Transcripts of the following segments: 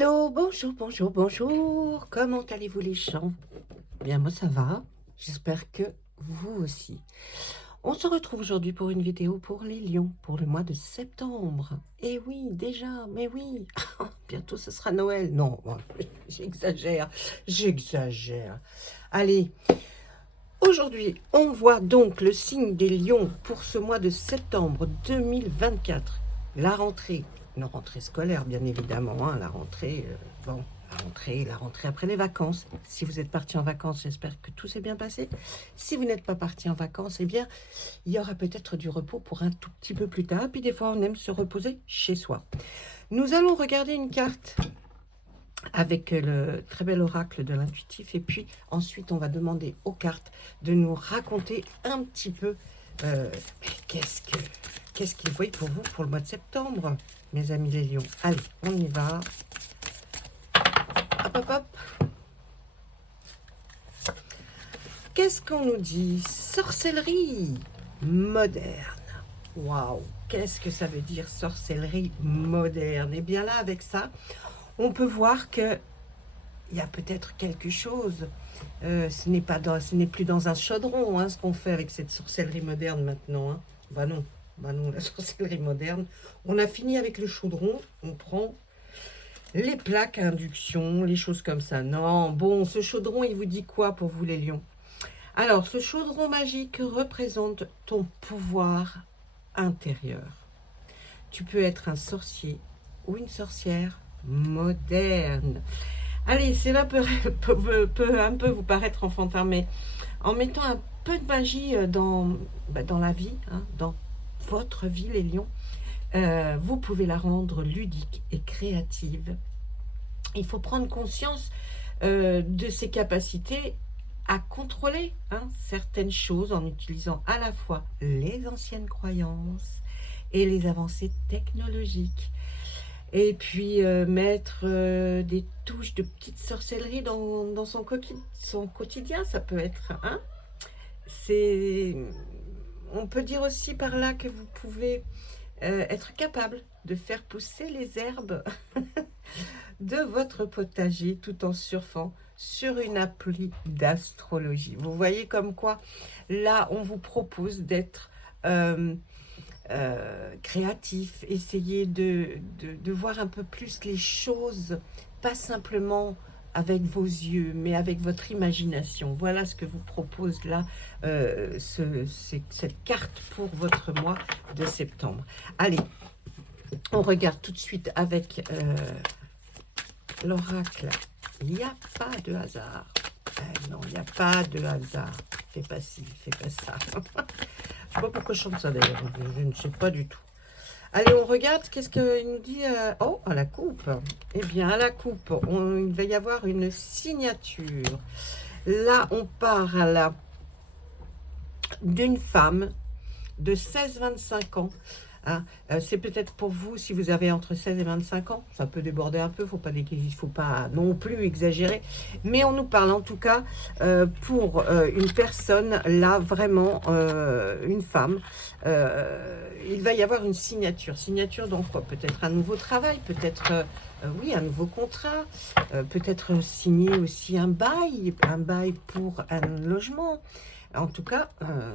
Hello, bonjour, bonjour, bonjour. Comment allez-vous les champs? Bien, moi ça va. J'espère que vous aussi. On se retrouve aujourd'hui pour une vidéo pour les lions, pour le mois de septembre. Et oui, déjà, mais oui, bientôt ce sera Noël. Non, bon, j'exagère. Allez, aujourd'hui, on voit donc le signe des lions pour ce mois de septembre 2024. La rentrée, une rentrée scolaire bien évidemment, hein, la rentrée, bon, la rentrée après les vacances. Si vous êtes parti en vacances, j'espère que tout s'est bien passé. Si vous n'êtes pas parti en vacances, eh bien, il y aura peut-être du repos pour un tout petit peu plus tard. Puis des fois, on aime se reposer chez soi. Nous allons regarder une carte avec le très bel oracle de l'intuitif. Et puis ensuite, on va demander aux cartes de nous raconter un petit peu euh, qu'est-ce qu'ils voient pour vous pour le mois de septembre, mes amis les lions. Allez, on y va. Hop, hop, hop. Qu'est-ce qu'on nous dit? Sorcellerie moderne. Waouh, qu'est-ce que ça veut dire sorcellerie moderne? Et bien là, avec ça, on peut voir que il y a peut-être quelque chose. Ce n'est plus dans un chaudron, hein, ce qu'on fait avec cette sorcellerie moderne maintenant. Hein. Bah non, la sorcellerie moderne. On a fini avec le chaudron, on prend les plaques à induction, les choses comme ça. Non, bon, ce chaudron, il vous dit quoi pour vous les lions? Alors, ce chaudron magique représente ton pouvoir intérieur. Tu peux être un sorcier ou une sorcière moderne. Allez, cela peut un peu vous paraître enfantin, mais en mettant un peu de magie dans la vie, hein, dans votre vie, les lions, vous pouvez la rendre ludique et créative. Il faut prendre conscience de ses capacités à contrôler certaines choses en utilisant à la fois les anciennes croyances et les avancées technologiques. Et puis mettre des touches de petite sorcellerie dans son quotidien, ça peut être. Hein, on peut dire aussi par là que vous pouvez être capable de faire pousser les herbes de votre potager tout en surfant sur une appli d'astrologie. Vous voyez comme quoi, là, on vous propose d'être créatif, essayer de voir un peu plus les choses, pas simplement avec vos yeux, mais avec votre imagination. Voilà ce que vous propose là cette carte pour votre mois de septembre. Allez, on regarde tout de suite avec l'oracle. Il n'y a pas de hasard. Non, il n'y a pas de hasard. Fais pas ci, fais pas ça. Je ne sais pas pourquoi je chante ça d'ailleurs. Je ne sais pas du tout. Allez, on regarde. Qu'est-ce qu'il nous dit oh, à la coupe. Eh bien, à la coupe, il va y avoir une signature. Là, on parle d'une femme de 16-25 ans. Hein. C'est peut-être pour vous, si vous avez entre 16 et 25 ans, ça peut déborder un peu, il ne faut pas non plus exagérer, mais on nous parle en tout cas pour une personne, là vraiment une femme, il va y avoir une signature. Signature donc quoi? Peut-être un nouveau travail, peut-être oui, un nouveau contrat, peut-être signer aussi un bail pour un logement. En tout cas,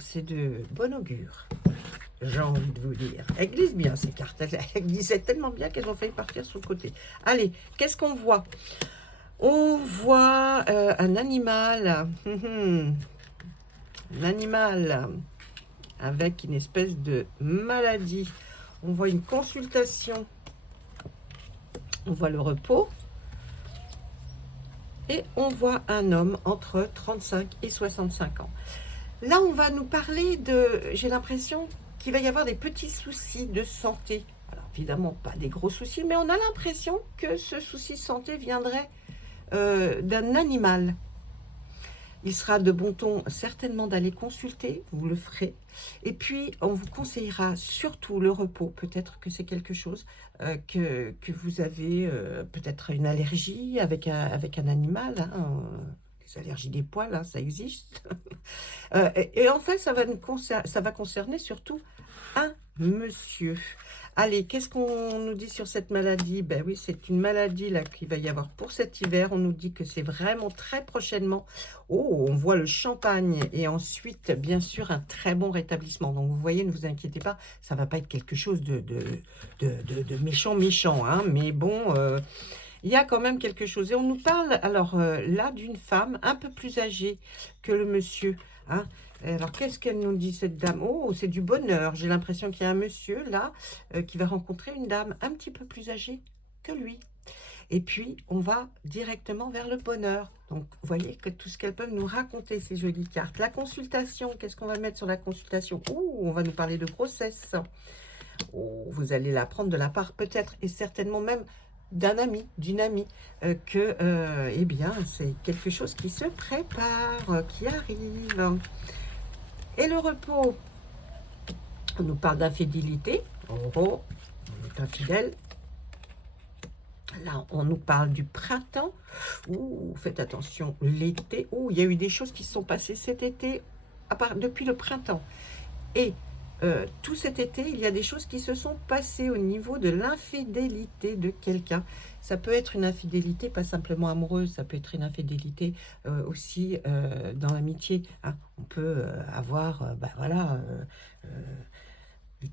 c'est de bon augure. J'ai envie de vous dire. Elles glissent bien ces cartes. Elles glissaient tellement bien qu'elles ont failli partir sur le côté. Allez, qu'est-ce qu'on voit? On voit un animal. Un animal avec une espèce de maladie. On voit une consultation. On voit le repos. Et on voit un homme entre 35 et 65 ans. Là, on va nous parler de... J'ai l'impression qu'il va y avoir des petits soucis de santé. Alors, évidemment, pas des gros soucis, mais on a l'impression que ce souci de santé viendrait d'un animal. Il sera de bon ton certainement d'aller consulter, vous le ferez. Et puis, on vous conseillera surtout le repos. Peut-être que c'est quelque chose que vous avez, peut-être une allergie avec un animal. Hein, les allergies des poils, hein, ça existe. Et en fait, ça va concerner surtout un monsieur. Allez, qu'est-ce qu'on nous dit sur cette maladie? Ben oui, c'est une maladie là qu'il va y avoir pour cet hiver. On nous dit que c'est vraiment très prochainement. Oh, on voit le champagne et ensuite, bien sûr, un très bon rétablissement. Donc, vous voyez, ne vous inquiétez pas, ça va pas être quelque chose de méchant, méchant, hein, mais bon, il y a quand même quelque chose. Et on nous parle, alors là, d'une femme un peu plus âgée que le monsieur, hein. Alors, qu'est-ce qu'elle nous dit, cette dame? Oh, c'est du bonheur. J'ai l'impression qu'il y a un monsieur, là, qui va rencontrer une dame un petit peu plus âgée que lui. Et puis, on va directement vers le bonheur. Donc, vous voyez que tout ce qu'elles peuvent nous raconter, ces jolies cartes. La consultation, qu'est-ce qu'on va mettre sur la consultation? Oh, on va nous parler de grossesse. Oh, vous allez l'apprendre de la part peut-être et certainement même d'un ami, d'une amie, eh bien, c'est quelque chose qui se prépare, qui arrive. Et le repos, on nous parle d'infidélité. Oh, on est infidèle. Là, on nous parle du printemps. Ouh, faites attention, l'été. Ouh, il y a eu des choses qui se sont passées cet été, depuis le printemps. Et tout cet été, il y a des choses qui se sont passées au niveau de l'infidélité de quelqu'un. Ça peut être une infidélité, pas simplement amoureuse, ça peut être une infidélité aussi dans l'amitié, hein. On peut avoir, ben voilà,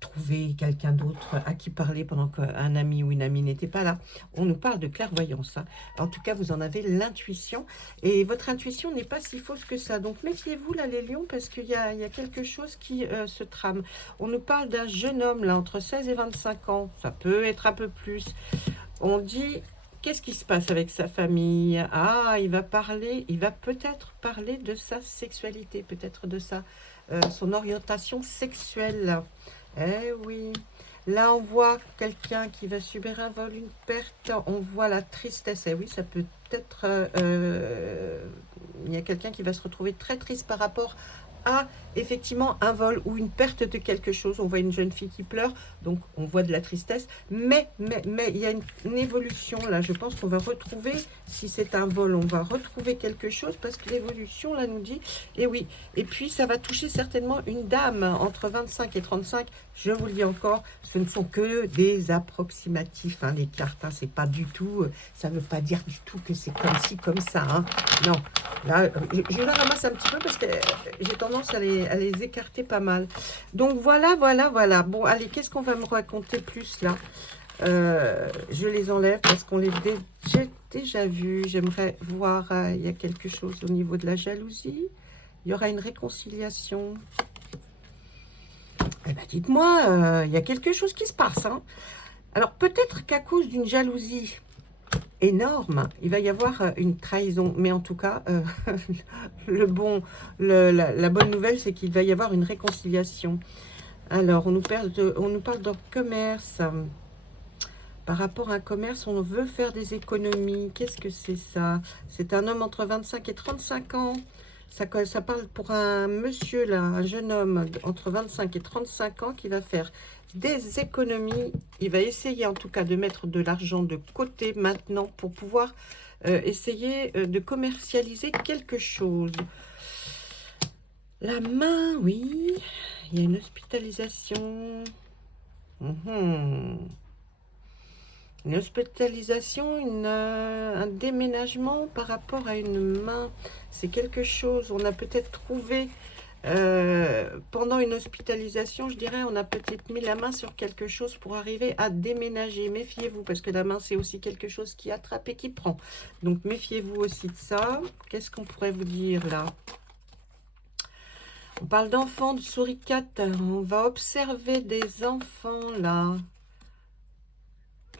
trouver quelqu'un d'autre à qui parler pendant qu'un ami ou une amie n'était pas là. On nous parle de clairvoyance, hein. En tout cas, vous en avez l'intuition. Et votre intuition n'est pas si fausse que ça. Donc, méfiez-vous, là, les lions, parce qu'il y a quelque chose qui se trame. On nous parle d'un jeune homme, là, entre 16 et 25 ans. Ça peut être un peu plus. On dit... Qu'est-ce qui se passe avec sa famille? Ah, il va peut-être parler de sa sexualité, peut-être de son orientation sexuelle. Eh oui, là on voit quelqu'un qui va subir un vol, une perte, on voit la tristesse. Eh oui, ça peut être, il y a quelqu'un qui va se retrouver très triste par rapport à effectivement un vol ou une perte de quelque chose. On voit une jeune fille qui pleure, donc on voit de la tristesse, mais il y a une évolution là. Je pense qu'on va retrouver, si c'est un vol, on va retrouver quelque chose parce que l'évolution là nous dit, et oui, et puis ça va toucher certainement une dame entre 25 et 35. Je vous le dis encore, ce ne sont que des approximatifs, hein, les cartes, hein, c'est pas du tout, ça ne veut pas dire du tout que c'est comme ci, comme ça, hein. Non, là, je la ramasse un petit peu parce que j'ai tendance à les écarter pas mal. Donc voilà, voilà, voilà. Bon, allez, qu'est-ce qu'on va me raconter plus là? Je les enlève parce qu'on les j'ai déjà vus. J'aimerais voir, il y a quelque chose au niveau de la jalousie. Il y aura une réconciliation. Eh bien, dites-moi, il y a quelque chose qui se passe, hein. Alors, peut-être qu'à cause d'une jalousie énorme, il va y avoir une trahison. Mais en tout cas, la bonne nouvelle, c'est qu'il va y avoir une réconciliation. Alors, on nous parle de commerce. Par rapport à un commerce, on veut faire des économies. Qu'est-ce que c'est ça? C'est un homme entre 25 et 35 ans. Ça parle pour un monsieur, là, un jeune homme entre 25 et 35 ans qui va faire des économies. Il va essayer en tout cas de mettre de l'argent de côté maintenant pour pouvoir essayer de commercialiser quelque chose. La main, oui. Il y a une hospitalisation. Une hospitalisation, un déménagement par rapport à une main. C'est quelque chose, on a peut-être trouvé, pendant une hospitalisation, je dirais, on a peut-être mis la main sur quelque chose pour arriver à déménager. Méfiez-vous, parce que la main, c'est aussi quelque chose qui attrape et qui prend. Donc, méfiez-vous aussi de ça. Qu'est-ce qu'on pourrait vous dire, là? On parle d'enfants, de souricates. On va observer des enfants, là.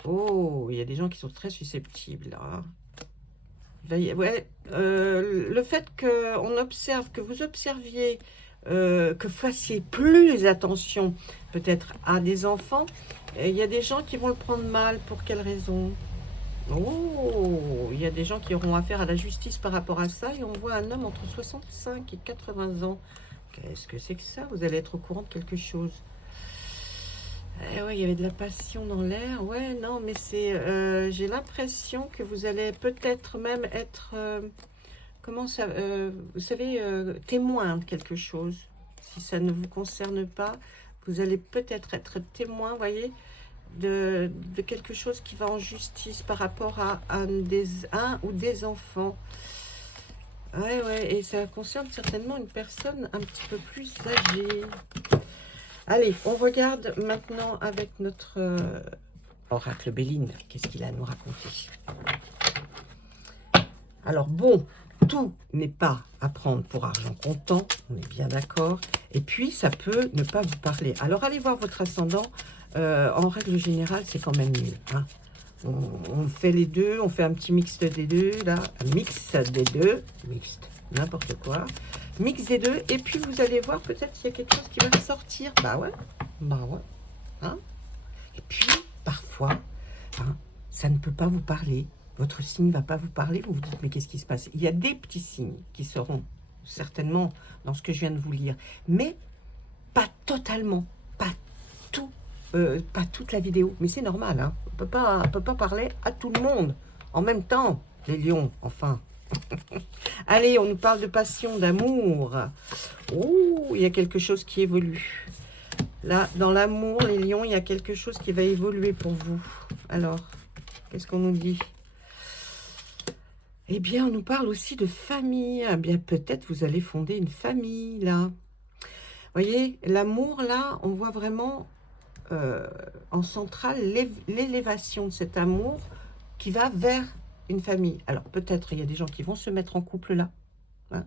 Oh, il y a des gens qui sont très susceptibles, là. Ouais, le fait qu'on observe, que vous observiez, que vous fassiez plus attention peut-être à des enfants, il y a des gens qui vont le prendre mal. Pour quelle raison? Oh, il y a des gens qui auront affaire à la justice par rapport à ça. Et on voit un homme entre 65 et 80 ans. Qu'est-ce que c'est que ça? Vous allez être au courant de quelque chose. Eh ouais, il y avait de la passion dans l'air. Ouais, non, mais c'est... j'ai l'impression que vous allez peut-être même être... comment ça... vous savez, témoin de quelque chose. Si ça ne vous concerne pas, vous allez peut-être être témoin, vous voyez. de quelque chose qui va en justice par rapport à un ou des enfants. Ouais, et ça concerne certainement une personne un petit peu plus âgée. Allez, on regarde maintenant avec notre oracle Béline. Qu'est-ce qu'il a à nous raconter? Alors bon, tout n'est pas à prendre pour argent comptant, on est bien d'accord. Et puis, ça peut ne pas vous parler. Alors, allez voir votre ascendant. En règle générale, c'est quand même mieux. Hein. On fait les deux, on fait un petit mixte des deux, là. Un mix des deux, mixte, n'importe quoi. Mix des deux, et puis vous allez voir, peut-être qu'il y a quelque chose qui va sortir. Bah ouais. Hein. Et puis, parfois, hein, ça ne peut pas vous parler. Votre signe ne va pas vous parler, vous vous dites, mais qu'est-ce qui se passe? Il y a des petits signes qui seront certainement dans ce que je viens de vous lire, mais pas totalement, pas tout, pas toute la vidéo. Mais c'est normal, hein. On peut pas parler à tout le monde en même temps, les lions, enfin. Allez, on nous parle de passion, d'amour. Oh, il y a quelque chose qui évolue. Là, dans l'amour, les lions, il y a quelque chose qui va évoluer pour vous. Alors, qu'est-ce qu'on nous dit? Eh bien, on nous parle aussi de famille. Eh bien, peut-être vous allez fonder une famille, là. Vous voyez, l'amour, là, on voit vraiment en centrale l'élévation de cet amour qui va vers une famille. Alors, peut-être, il y a des gens qui vont se mettre en couple, là. Hein,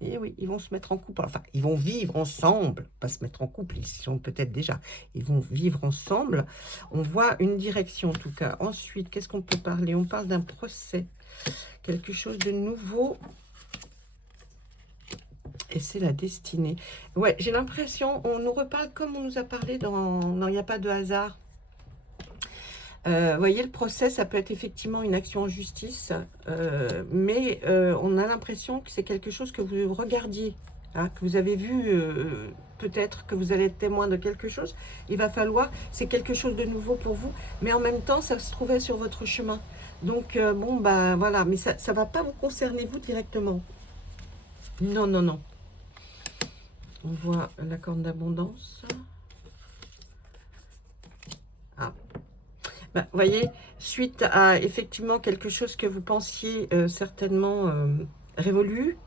et oui, ils vont se mettre en couple. Enfin, ils vont vivre ensemble. Pas se mettre en couple, ils sont peut-être déjà. Ils vont vivre ensemble. On voit une direction, en tout cas. Ensuite, qu'est-ce qu'on peut parler? On parle d'un procès. Quelque chose de nouveau. Et c'est la destinée. Ouais, j'ai l'impression, on nous reparle comme on nous a parlé dans Il n'y a pas de hasard. Vous voyez, le procès, ça peut être effectivement une action en justice, mais on a l'impression que c'est quelque chose que vous regardiez, hein, que vous avez vu, peut-être que vous allez être témoin de quelque chose. Il va falloir, c'est quelque chose de nouveau pour vous, mais en même temps, ça se trouvait sur votre chemin. Donc, bon, bah voilà, mais ça ne va pas vous concerner, vous, directement. Non. On voit la corne d'abondance. Ah. Ben, vous voyez, suite à effectivement quelque chose que vous pensiez certainement révolu,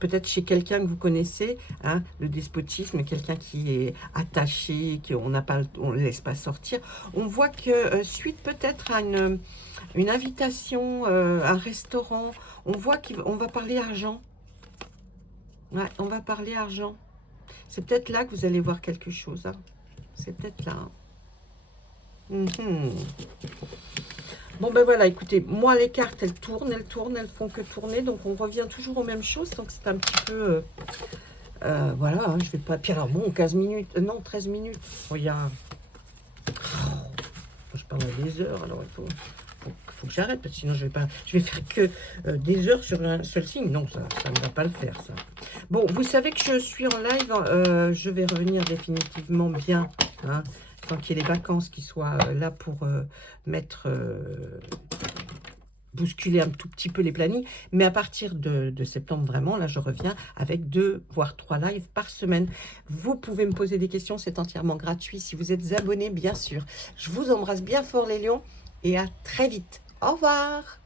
peut-être chez quelqu'un que vous connaissez, hein, le despotisme, quelqu'un qui est attaché, qu'on n'a pas, on ne laisse pas sortir. On voit que suite peut-être à une invitation, un restaurant, on voit qu'on va parler argent. Ouais, on va parler argent. C'est peut-être là que vous allez voir quelque chose. Hein. C'est peut-être là. Hein. Bon, ben voilà, écoutez, moi, les cartes, elles tournent, elles font que tourner. Donc, on revient toujours aux mêmes choses. Donc, c'est un petit peu... voilà, hein, je vais pas... Puis alors, bon, 15 minutes... non, 13 minutes. Regarde. Je parle des heures, alors il faut que j'arrête, parce que sinon je vais faire que des heures sur un seul signe. Non, ça ne va pas le faire, ça. Bon, vous savez que je suis en live, je vais revenir définitivement bien, hein, tant qu'il y ait les vacances qui soient là pour bousculer un tout petit peu les plannings, mais à partir de septembre, vraiment, là, je reviens avec 2 voire 3 lives par semaine. Vous pouvez me poser des questions, c'est entièrement gratuit. Si vous êtes abonné, bien sûr. Je vous embrasse bien fort, les lions, et à très vite. Au revoir.